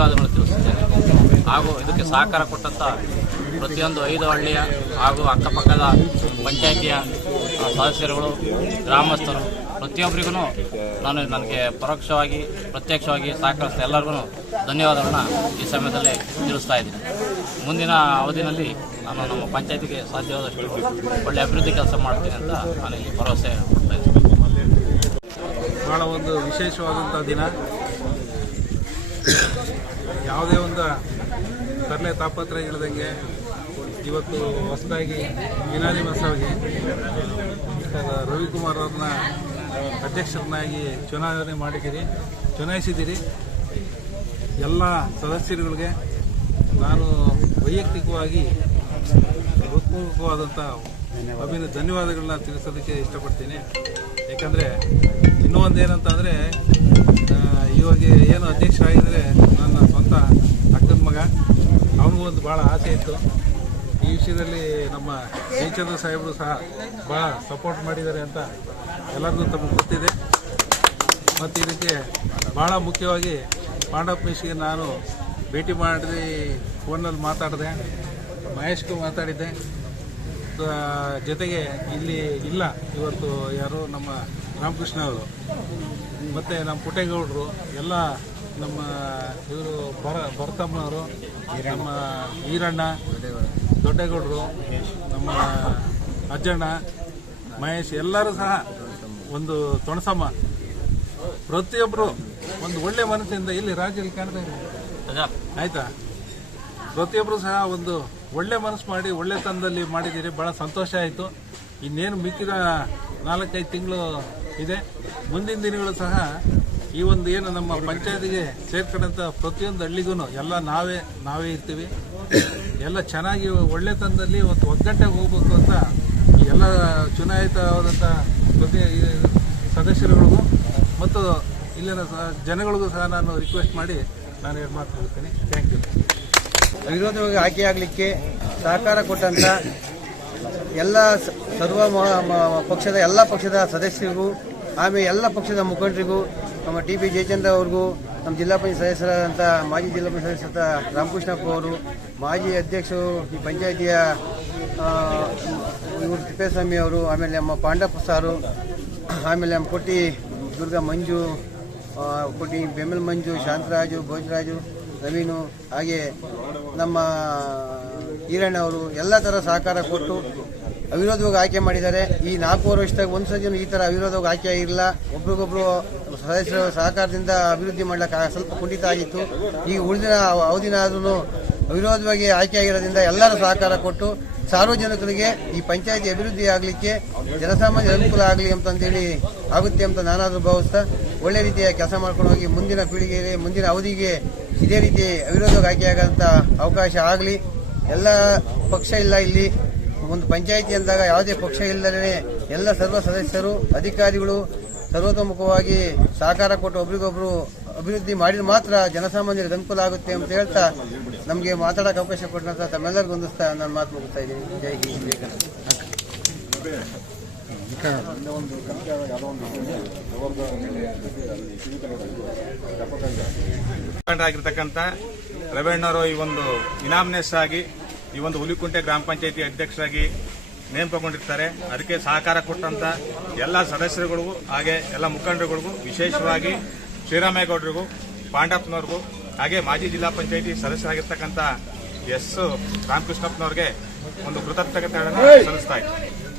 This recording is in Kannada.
ಧನ್ಯವಾದಗಳು ತಿಳಿಸುತ್ತೇನೆ ಹಾಗೂ ಇದಕ್ಕೆ ಸಹಕಾರ ಕೊಟ್ಟಂಥ ಪ್ರತಿಯೊಂದು ಐದು ಹಳ್ಳಿಯ ಹಾಗೂ ಅಕ್ಕಪಕ್ಕದ ಪಂಚಾಯಿತಿಯ ಸದಸ್ಯರುಗಳು, ಗ್ರಾಮಸ್ಥರು ಪ್ರತಿಯೊಬ್ಬರಿಗೂ ನಾನು ನನಗೆ ಪರೋಕ್ಷವಾಗಿ, ಪ್ರತ್ಯಕ್ಷವಾಗಿ ಸಹಕರಿಸಿದ ಎಲ್ಲರಿಗೂ ಧನ್ಯವಾದಗಳನ್ನ ಈ ಸಮಯದಲ್ಲಿ ತಿಳಿಸ್ತಾ ಇದ್ದೀನಿ. ಮುಂದಿನ ಅವಧಿನಲ್ಲಿ ನಾನು ನಮ್ಮ ಪಂಚಾಯತಿಗೆ ಸಾಧ್ಯವಾದಷ್ಟು ಒಳ್ಳೆ ಅಭಿವೃದ್ಧಿ ಕೆಲಸ ಮಾಡ್ತೀನಿ ಅಂತ ನಾನು ಇಲ್ಲಿ ಭರವಸೆ ಕೊಡ್ತಾ ಇದ್ದೀನಿ. ಒಂದು ವಿಶೇಷವಾದಂಥ ದಿನ. ಯಾವುದೇ ಒಂದು ತರಲೆ ತಾಪತ್ರ ಇಳ್ದಂಗೆ ಇವತ್ತು ಹೊಸದಾಗಿ ಯುನಾನಿಮಸ್ಸಾಗಿ ರವಿಕುಮಾರ್ ಅವ್ರನ್ನ ಅಧ್ಯಕ್ಷರನ್ನಾಗಿ ಚುನಾವಣೆ ಮಾಡಿದ್ದೀರಿ, ಚುನಾಯಿಸಿದ್ದೀರಿ. ಎಲ್ಲ ಸದಸ್ಯರುಗಳಿಗೆ ನಾನು ವೈಯಕ್ತಿಕವಾಗಿ ಹೃತ್ಪೂರ್ವಕವಾದಂಥ ಅಭಿನ, ಧನ್ಯವಾದಗಳನ್ನ ತಿಳಿಸೋದಕ್ಕೆ ಇಷ್ಟಪಡ್ತೀನಿ. ಯಾಕಂದರೆ ಇನ್ನೂ ಒಂದು ಏನಂತಂದರೆ ಇವಾಗ ಏನು ಅಧ್ಯಕ್ಷರಾಗಿದ್ದರೆ ನನ್ನ ಸ್ವಂತ ಅಕ್ಕನ ಮಗ. ಅವನಿಗೂ ಒಂದು ಭಾಳ ಆಸೆ ಇತ್ತು. ಈ ವಿಷಯದಲ್ಲಿ ನಮ್ಮ ಜಯಚಂದ್ರ ಸಾಹೇಬರು ಸಹ ಭಾಳ ಸಪೋರ್ಟ್ ಮಾಡಿದ್ದಾರೆ ಅಂತ ಎಲ್ಲರಿಗೂ ತಮಗೆ ಗೊತ್ತಿದೆ. ಮತ್ತು ಇದಕ್ಕೆ ಭಾಳ ಮುಖ್ಯವಾಗಿ ಪಾಂಡವ್ ಮಿಶ್ಗೆ ನಾನು ಭೇಟಿ ಮಾಡಿ ಫೋನಲ್ಲಿ ಮಾತಾಡಿದೆ. ಮಹೇಶ್ಗೂ ಮಾತಾಡಿದ್ದೆ. ಜೊತೆಗೆ ಇಲ್ಲಿ ಇಲ್ಲ ಇವತ್ತು ಯಾರು ನಮ್ಮ ರಾಮಕೃಷ್ಣ ಅವರು. ಮತ್ತು ನಮ್ಮ ಪುಟ್ಟೇಗೌಡರು ಎಲ್ಲ ನಮ್ಮ ಇವರು ಬರ ಭರತಮ್ಮನವರು ನಮ್ಮ ಈರಣ್ಣ ದೊಡ್ಡೇಗೌಡರು ನಮ್ಮ ಅಜ್ಜಣ್ಣ ಮಹೇಶ್ ಎಲ್ಲರೂ ಸಹ ಒಂದು ತೊಣಸಮ್ಮ. ಪ್ರತಿಯೊಬ್ಬರು ಒಂದು ಒಳ್ಳೆ ಮನಸ್ಸಿಂದ ಇಲ್ಲಿ ರಾಜ್ಯದಲ್ಲಿ ಕಾಣ್ತಾ ಇದೆ ಆಯ್ತಾ? ಪ್ರತಿಯೊಬ್ಬರು ಸಹ ಒಂದು ಒಳ್ಳೆ ಮನಸ್ಸು ಮಾಡಿ ಒಳ್ಳೆ ತನದಲ್ಲಿ ಮಾಡಿದ್ದೀರಿ. ಭಾಳ ಸಂತೋಷ ಆಯಿತು. ಇನ್ನೇನು ಮಿಕ್ಕಿದ ನಾಲ್ಕೈದು ತಿಂಗಳು ಇದೆ. ಮುಂದಿನ ದಿನಗಳು ಸಹ ಈ ಒಂದು ಏನು ನಮ್ಮ ಪಂಚಾಯತಿಗೆ ಸೇರ್ಕೊಂಡಂಥ ಪ್ರತಿಯೊಂದು ಹಳ್ಳಿಗೂ ಎಲ್ಲ ನಾವೇ ನಾವೇ ಇರ್ತೀವಿ. ಎಲ್ಲ ಚೆನ್ನಾಗಿ ಒಳ್ಳೆ ತನದಲ್ಲಿ ಒಂದು ಒಗ್ಗಟ್ಟಾಗಿ ಹೋಗ್ಬೇಕು ಅಂತ ಎಲ್ಲ ಚುನಾಯಿತವಾದಂಥ ಪ್ರತಿ ಸದಸ್ಯರುಗಳಿಗೂ ಮತ್ತು ಇಲ್ಲಿನ ಜನಗಳಿಗೂ ಸಹ ನಾನು ರಿಕ್ವೆಸ್ಟ್ ಮಾಡಿ ನಾನು ಎರಡು ಮಾತು ಹೇಳ್ತೀನಿ. ಥ್ಯಾಂಕ್ ಯು ವಿರೋಧವಾಗಿ ಆಯ್ಕೆಯಾಗಲಿಕ್ಕೆ ಸಹಕಾರ ಕೊಟ್ಟಂತ ಎಲ್ಲ ಸರ್ವ ಪಕ್ಷದ ಎಲ್ಲ ಪಕ್ಷದ ಸದಸ್ಯರಿಗೂ ಆಮೇಲೆ ಎಲ್ಲ ಪಕ್ಷದ ಮುಖಂಡರಿಗೂ, ನಮ್ಮ ಟಿ ಪಿ ಜಯಚಂದ್ರ ಅವ್ರಿಗೂ, ನಮ್ಮ ಜಿಲ್ಲಾ ಪಂಚಾಯತ್ ಸದಸ್ಯರಾದಂಥ ಮಾಜಿ ಜಿಲ್ಲಾ ಪಂಚಾಯತ್ ಸದಸ್ಯ ರಾಮಕೃಷ್ಣಪ್ಪ ಅವರು, ಮಾಜಿ ಅಧ್ಯಕ್ಷರು ಈ ಪಂಚಾಯಿತಿಯ ಇವರು ತಿಪ್ಪೇಸ್ವಾಮಿ ಅವರು, ಆಮೇಲೆ ನಮ್ಮ ಪಾಂಡಪ್ಪ ಸಾರು, ಆಮೇಲೆ ನಮ್ಮ ಕೊಟ್ಟಿ ದುರ್ಗ ಮಂಜು ಕೊಟ್ಟಿ ಬೆಮ್ಮಲ್ ಮಂಜು, ಶಾಂತರಾಜು, ಭೋಜರಾಜು ರವೀನು ಹಾಗೆ ನಮ್ಮ ಈರಣ್ಣ ಅವರು ಎಲ್ಲ ಥರ ಸಹಕಾರ ಕೊಟ್ಟು ಅವಿರೋಧವಾಗಿ ಆಯ್ಕೆ ಮಾಡಿದ್ದಾರೆ. ಈ ನಾಲ್ಕೂವರೆ ವರ್ಷದಾಗ ಒಂದು ಸಲ ಈ ಥರ ಅವಿರೋಧವಾಗಿ ಆಯ್ಕೆ ಆಗಿರಲಿಲ್ಲ ಒಬ್ರಿಗೊಬ್ರು ಸದಸ್ಯರ ಸಹಕಾರದಿಂದ ಅಭಿವೃದ್ಧಿ ಮಾಡ್ಲಿಕ್ಕೆ ಸ್ವಲ್ಪ ಕುಂಠಿತ ಆಗಿತ್ತು. ಈ ಉಳಿದಿನ ಅವಧಿನ ಆದ್ರೂ ಅವಿರೋಧವಾಗಿ ಆಯ್ಕೆ ಆಗಿರೋದ್ರಿಂದ ಎಲ್ಲರ ಸಹಕಾರ ಕೊಟ್ಟು ಸಾರ್ವಜನಿಕರಿಗೆ ಈ ಪಂಚಾಯತಿ ಅಭಿವೃದ್ಧಿ ಆಗಲಿಕ್ಕೆ ಜನಸಾಮಾನ್ಯ ಅನುಕೂಲ ಆಗಲಿ ಅಂತಂದೇಳಿ ಆಗುತ್ತೆ ಅಂತ ನಾನಾದರೂ ಭಾವಿಸ್ತಾ ಒಳ್ಳೆ ರೀತಿಯ ಕೆಲಸ ಮಾಡ್ಕೊಂಡು ಹೋಗಿ ಮುಂದಿನ ಪೀಳಿಗೆಗೆ, ಮುಂದಿನ ಅವಧಿಗೆ ಇದೇ ರೀತಿ ಅವಿರೋಧವಾಗಿ ಆಯ್ಕೆಯಾಗಂತ ಅವಕಾಶ ಆಗಲಿ. ಎಲ್ಲ ಪಕ್ಷ ಇಲ್ಲ ಇಲ್ಲಿ. ಒಂದು ಪಂಚಾಯಿತಿ ಅಂದಾಗ ಯಾವುದೇ ಪಕ್ಷ ಇಲ್ಲದೇ ಎಲ್ಲ ಸರ್ವ ಸದಸ್ಯರು, ಅಧಿಕಾರಿಗಳು ಸರ್ವತೋಮುಖವಾಗಿ ಸಹಕಾರ ಕೊಟ್ಟು ಒಬ್ರಿಗೊಬ್ರು ಅಭಿವೃದ್ಧಿ ಮಾಡಿದ್ರೆ ಮಾತ್ರ ಜನಸಾಮಾನ್ಯರಿಗೆ ಅನುಕೂಲ ಆಗುತ್ತೆ ಅಂತ ಹೇಳ್ತಾ ನಮಗೆ ಮಾತಾಡಕ್ಕೆ ಅವಕಾಶ ಕೊಟ್ಟಂತ ತಮ್ಮೆಲ್ಲರಿಗೂ ಹೊಂದಿಸ್ತಾ ನಾನು ಮಾತು ಮುಗಿಸ್ತಾ ಇದ್ದೀನಿ. ಜೈ ಹಿಂದ್ ಆಗಿರ್ತಕ್ಕಂಥ ರವಣ್ಣವರು ಈ ಒಂದು ಇನಾಮಿನೇಸ್ ಆಗಿ ಈ ಒಂದು ಹುಲಿಕುಂಟೆ ಗ್ರಾಮ ಪಂಚಾಯತಿ ಅಧ್ಯಕ್ಷರಾಗಿ ನೇಮಕಗೊಂಡಿರ್ತಾರೆ ಅದಕ್ಕೆ ಸಹಕಾರ ಕೊಟ್ಟಂತ ಎಲ್ಲ ಸದಸ್ಯರುಗಳಿಗೂ ಹಾಗೆ ಎಲ್ಲ ಮುಖಂಡರುಗಳಿಗೂ ವಿಶೇಷವಾಗಿ ಶ್ರೀರಾಮೇಗೌಡರಿಗೂ, ಪಾಂಡಪ್ಪನವ್ರಿಗೂ, ಹಾಗೆ ಮಾಜಿ ಜಿಲ್ಲಾ ಪಂಚಾಯತಿ ಸದಸ್ಯರಾಗಿರ್ತಕ್ಕಂಥ ಎಸ್ ರಾಮಕೃಷ್ಣಪ್ಪನವ್ರಿಗೆ ಒಂದು ಕೃತಜ್ಞತೆಗಳನ್ನು ಸಲ್ಲಿಸ್ತಾ ಇದ್ದೀನಿ